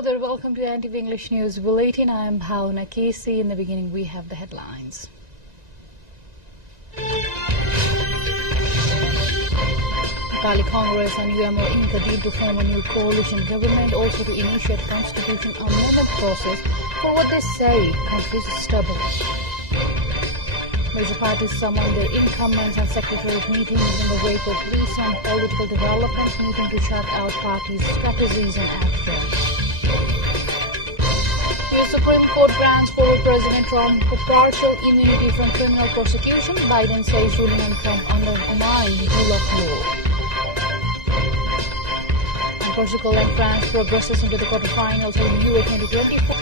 Hello there, welcome to NTV English News Bulletin. I am Bhavna Casey. In the beginning, we have the headlines. Nepali Congress and UMO ink a deal to form a new coalition government, also to initiate constitution amendment process for what they say country's stubble. Major parties summoned their incumbents and secretariat meetings in the wake of recent political developments, meeting to chart out parties' strategies and action. The Supreme Court grants former President Trump partial immunity from criminal prosecution. Biden says ruling on Trump undermines rule of law. And Portugal and France progresses into the quarterfinals of Euro 2024.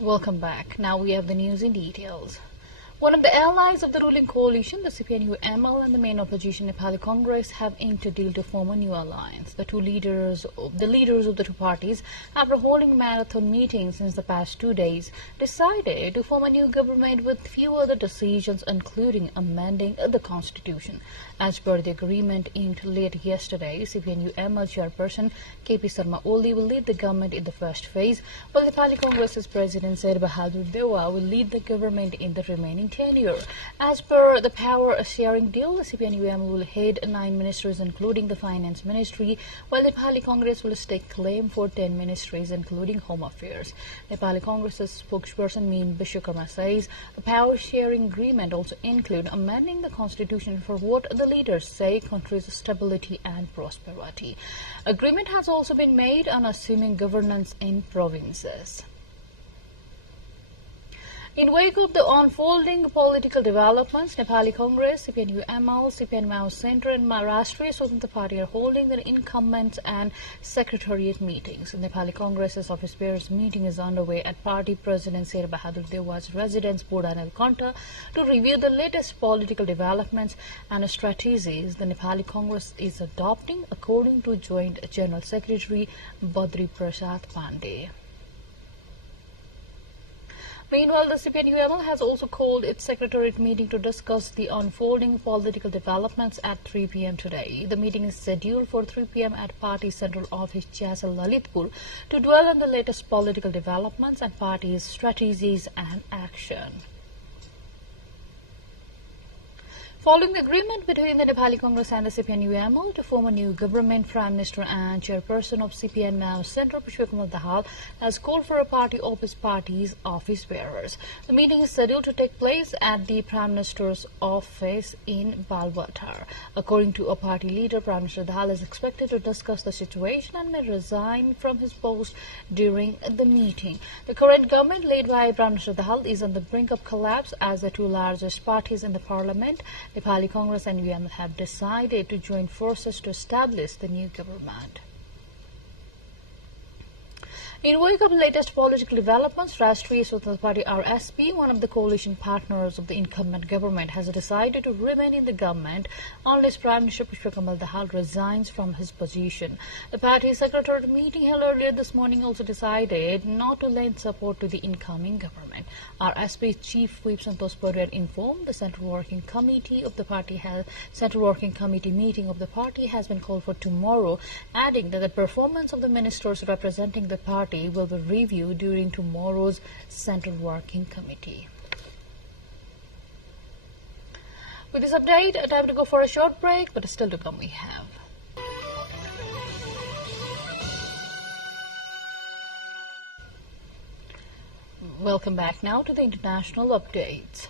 Welcome back. Now we have the news in details. One of the allies of the ruling coalition, the CPNU-ML and the main opposition Nepali Congress, have inked a deal to form a new alliance. The leaders of the two parties, after holding marathon meetings since the past 2 days, decided to form a new government with few other decisions, including amending the constitution. As per the agreement inked late yesterday, CPNU-ML chairperson KP Sharma Oli will lead the government in the first phase, while the Nepali Congress's president Sher Bahadur Dewa will lead the government in the remaining tenure. As per the power-sharing deal, the CPNU-ML will head 9 ministries, including the finance ministry, while the Nepali Congress will stake claim for 10 ministries, including home affairs. Nepali Congress's spokesperson Mean Vishwakarma says the power-sharing agreement also includes amending the constitution for what the leaders say country's stability and prosperity. Agreement has also been made on assuming governance in provinces. In wake of the unfolding political developments, Nepali Congress, CPNU-ML, CPN Mao Centre and Rashtriya Swatantra Party are holding their incumbents and secretariat meetings. The Nepali Congress's office bearers meeting is underway at Party President Sher Bahadur Dewa's residence, Bodanel Kanta, to review the latest political developments and strategies the Nepali Congress is adopting, according to Joint General Secretary Badri Prasad Pandey. Meanwhile, the CPNU-ML has also called its secretariat meeting to discuss the unfolding political developments at 3 p.m. today. The meeting is scheduled for 3 p.m. at Party Central Office, Chasal, Lalitpur, to dwell on the latest political developments and party's strategies and action. Following the agreement between the Nepali Congress and the CPNU-ML to form a new government, Prime Minister and Chairperson of CPN Mao Centre, Pushpakamal Dahal, has called for a party party's office bearers. The meeting is scheduled to take place at the Prime Minister's office in Balwatar. According to a party leader, Prime Minister Dahal is expected to discuss the situation and may resign from his post during the meeting. The current government, led by Prime Minister Dahal, is on the brink of collapse as the two largest parties in the parliament, Nepali Congress and UML, have decided to join forces to establish the new government. In wake of the latest political developments, Rashtriya Swatantra Party RSP, one of the coalition partners of the incumbent government, has decided to remain in the government unless Prime Minister Pushpakamal Dahal resigns from his position. The party's secretariat meeting held earlier this morning also decided not to lend support to the incoming government. RSP Chief Whip Santosh Parir informed the Central Working Committee of the party Central Working Committee meeting of the party has been called for tomorrow, adding that the performance of the ministers representing the party will be reviewed during tomorrow's Central Working Committee. With this update, time to go for a short break, but still to come we have. Welcome back now to the international updates.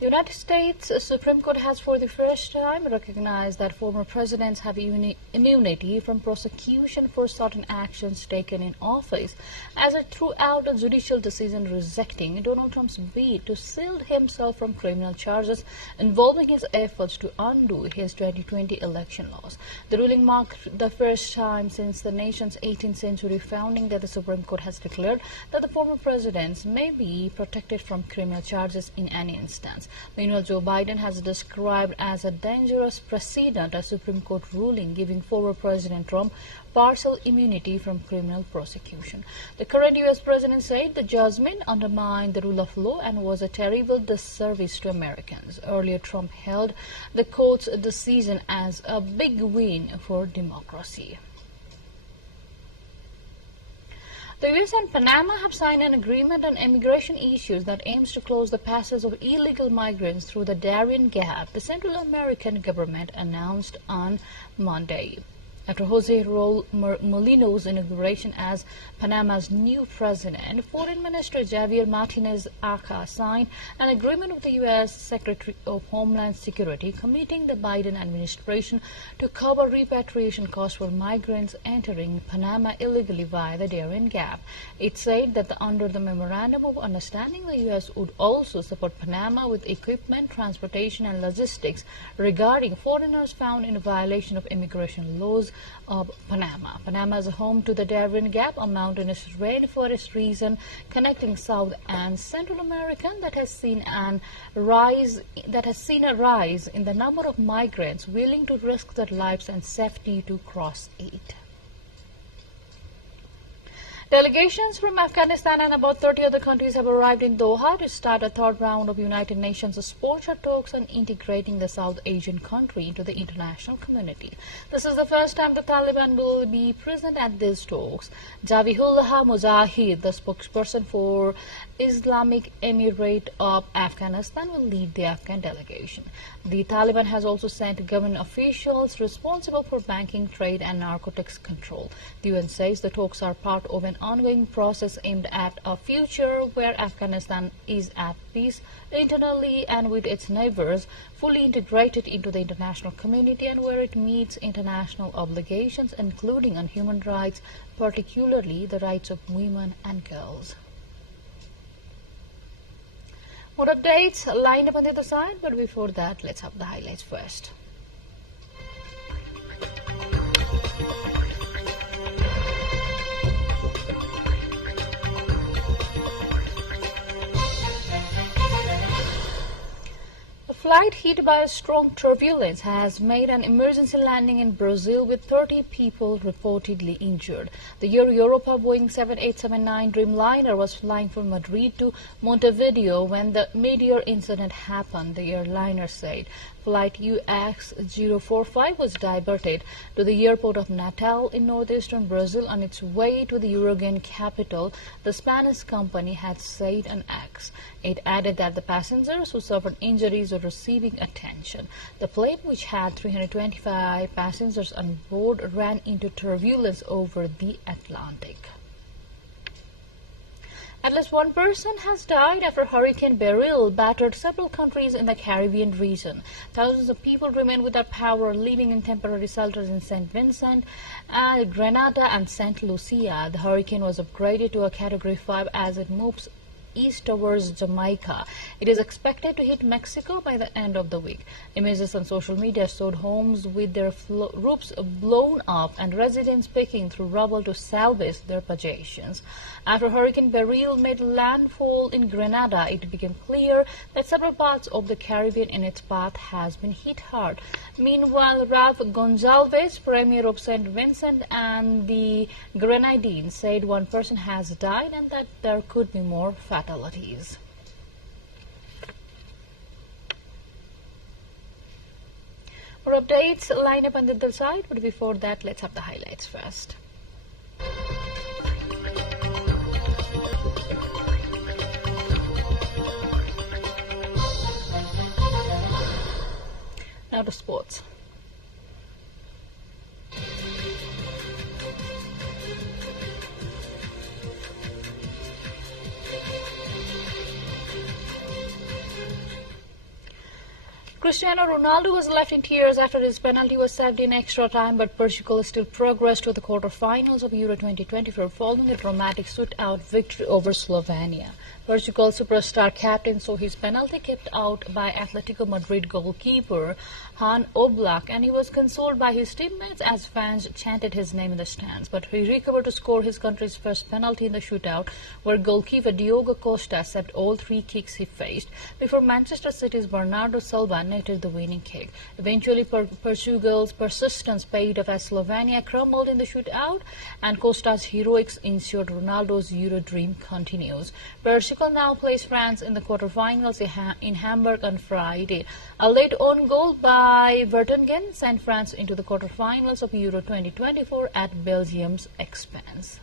The United States Supreme Court has for the first time recognized that former presidents have immunity from prosecution for certain actions taken in office, as it threw out a judicial decision rejecting Donald Trump's bid to shield himself from criminal charges involving his efforts to undo his 2020 election loss. The ruling marked the first time since the nation's 18th century founding that the Supreme Court has declared that the former presidents may be protected from criminal charges in any instance. Meanwhile, Joe Biden has described as a dangerous precedent a Supreme Court ruling giving former President Trump partial immunity from criminal prosecution. The current U.S. president said the judgment undermined the rule of law and was a terrible disservice to Americans. Earlier, Trump hailed the court's decision as a big win for democracy. The U.S. and Panama have signed an agreement on immigration issues that aims to close the passage of illegal migrants through the Darien Gap, the Central American government announced on Monday. After Jose Raul Molino's inauguration as Panama's new president, Foreign Minister Javier Martinez-Aca signed an agreement with the U.S. Secretary of Homeland Security committing the Biden administration to cover repatriation costs for migrants entering Panama illegally via the Darien Gap. It said that under the Memorandum of Understanding, the U.S. would also support Panama with equipment, transportation, and logistics regarding foreigners found in violation of immigration laws of Panama. Panama is home to the Darien Gap, a mountainous rainforest region connecting South and Central America that has seen a rise in the number of migrants willing to risk their lives and safety to cross it. Delegations from Afghanistan and about 30 other countries have arrived in Doha to start a third round of United Nations sports talks on integrating the South Asian country into the international community. This is the first time the Taliban will be present at these talks. Zabihullah Mujahid, the spokesperson for Islamic Emirate of Afghanistan, will lead the Afghan delegation. The Taliban has also sent government officials responsible for banking, trade, and narcotics control. The UN says the talks are part of an ongoing process aimed at a future where Afghanistan is at peace internally and with its neighbors, fully integrated into the international community, and where it meets international obligations, including on human rights, particularly the rights of women and girls. More updates lined up on the other side, but before that, let's have the highlights first. A flight hit by a strong turbulence has made an emergency landing in Brazil with 30 people reportedly injured. The Air Europa Boeing 7879 Dreamliner was flying from Madrid to Montevideo when the mid-air incident happened, the airliner said. Flight UX045 was diverted to the airport of Natal in northeastern Brazil on its way to the Uruguayan capital, the Spanish company had said on X. It added that the passengers who suffered injuries were receiving attention. The plane, which had 325 passengers on board, ran into turbulence over the Atlantic. At least one person has died after Hurricane Beryl battered several countries in the Caribbean region. Thousands of people remain without power, living in temporary shelters in St. Vincent, Grenada, and St. Lucia. The hurricane was upgraded to a Category 5 as it moves east towards Jamaica. It is expected to hit Mexico by the end of the week. Images on social media showed homes with their roofs blown off and residents picking through rubble to salvage their possessions. After Hurricane Beryl made landfall in Grenada, it became clear that several parts of the Caribbean in its path has been hit hard. Meanwhile, Ralph Gonzalez, Premier of St. Vincent and the Grenadines, said one person has died and that there could be more fatalities. More updates line up on the other side, but before that, let's have the highlights first. Now to sports. Cristiano Ronaldo was left in tears after his penalty was saved in extra time, but Portugal still progressed to the quarter-finals of Euro 2024 following a dramatic shootout victory over Slovenia. Portugal superstar captain saw his penalty kept out by Atletico Madrid goalkeeper Han Oblak, and he was consoled by his teammates as fans chanted his name in the stands. But he recovered to score his country's first penalty in the shootout, where goalkeeper Diogo Costa saved all three kicks he faced before Manchester City's Bernardo Silva netted the winning kick. Eventually, Portugal's persistence paid off as Slovenia crumbled in the shootout, and Costa's heroics ensured Ronaldo's Euro dream continues. Portugal now plays France in the quarterfinals in Hamburg on Friday. A late own goal by Vertonghen sent France into the quarterfinals of Euro 2024 at Belgium's expense.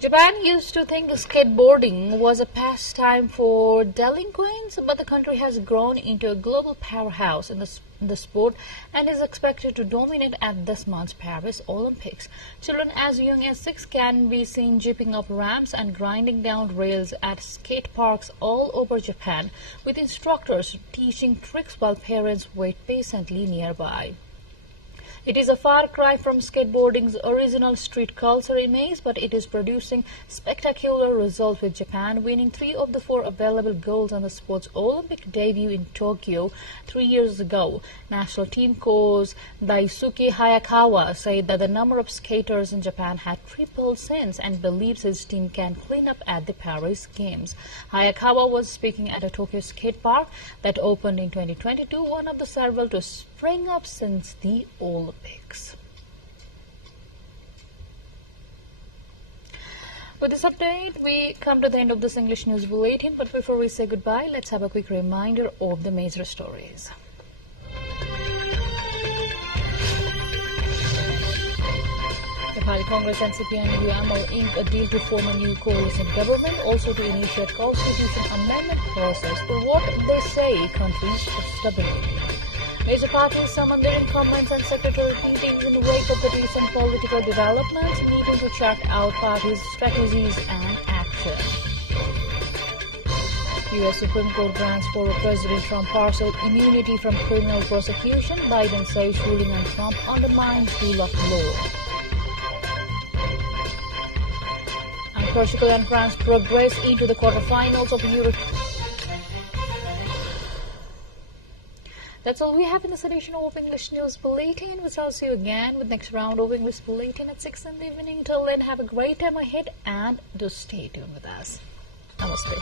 Japan used to think skateboarding was a pastime for delinquents, but the country has grown into a global powerhouse in the sport and is expected to dominate at this month's Paris Olympics. Children as young as 6 can be seen jipping up ramps and grinding down rails at skate parks all over Japan, with instructors teaching tricks while parents wait patiently nearby. It is a far cry from skateboarding's original street culture image, but it is producing spectacular results, with Japan winning 3 of the 4 available golds on the sport's Olympic debut in Tokyo 3 years ago. National team coach Daisuke Hayakawa said that the number of skaters in Japan had tripled since and believes his team can clean up at the Paris Games. Hayakawa was speaking at a Tokyo skate park that opened in 2022, one of the several to spring up since the Olympics. With this update, we come to the end of this English News Bulletin, but before we say goodbye, let's have a quick reminder of the major stories. Nepal Congress and CPN UML inked a deal to form a new coalition government, also to initiate constitution amendment process for what they say country's stability. Major parties summoned their incumbents and secretary meetings in the wake of the recent political developments, needing to chart out parties' strategies and action. U.S. Supreme Court grants former President Trump partial immunity from criminal prosecution. Biden says ruling on Trump undermines rule of law. And Portugal and France progress into the quarterfinals of Euro. That's all we have in this edition of English News Bulletin. We shall see you again with next round of English Bulletin at 6 in the evening. Till then, have a great time ahead and do stay tuned with us. Namaste.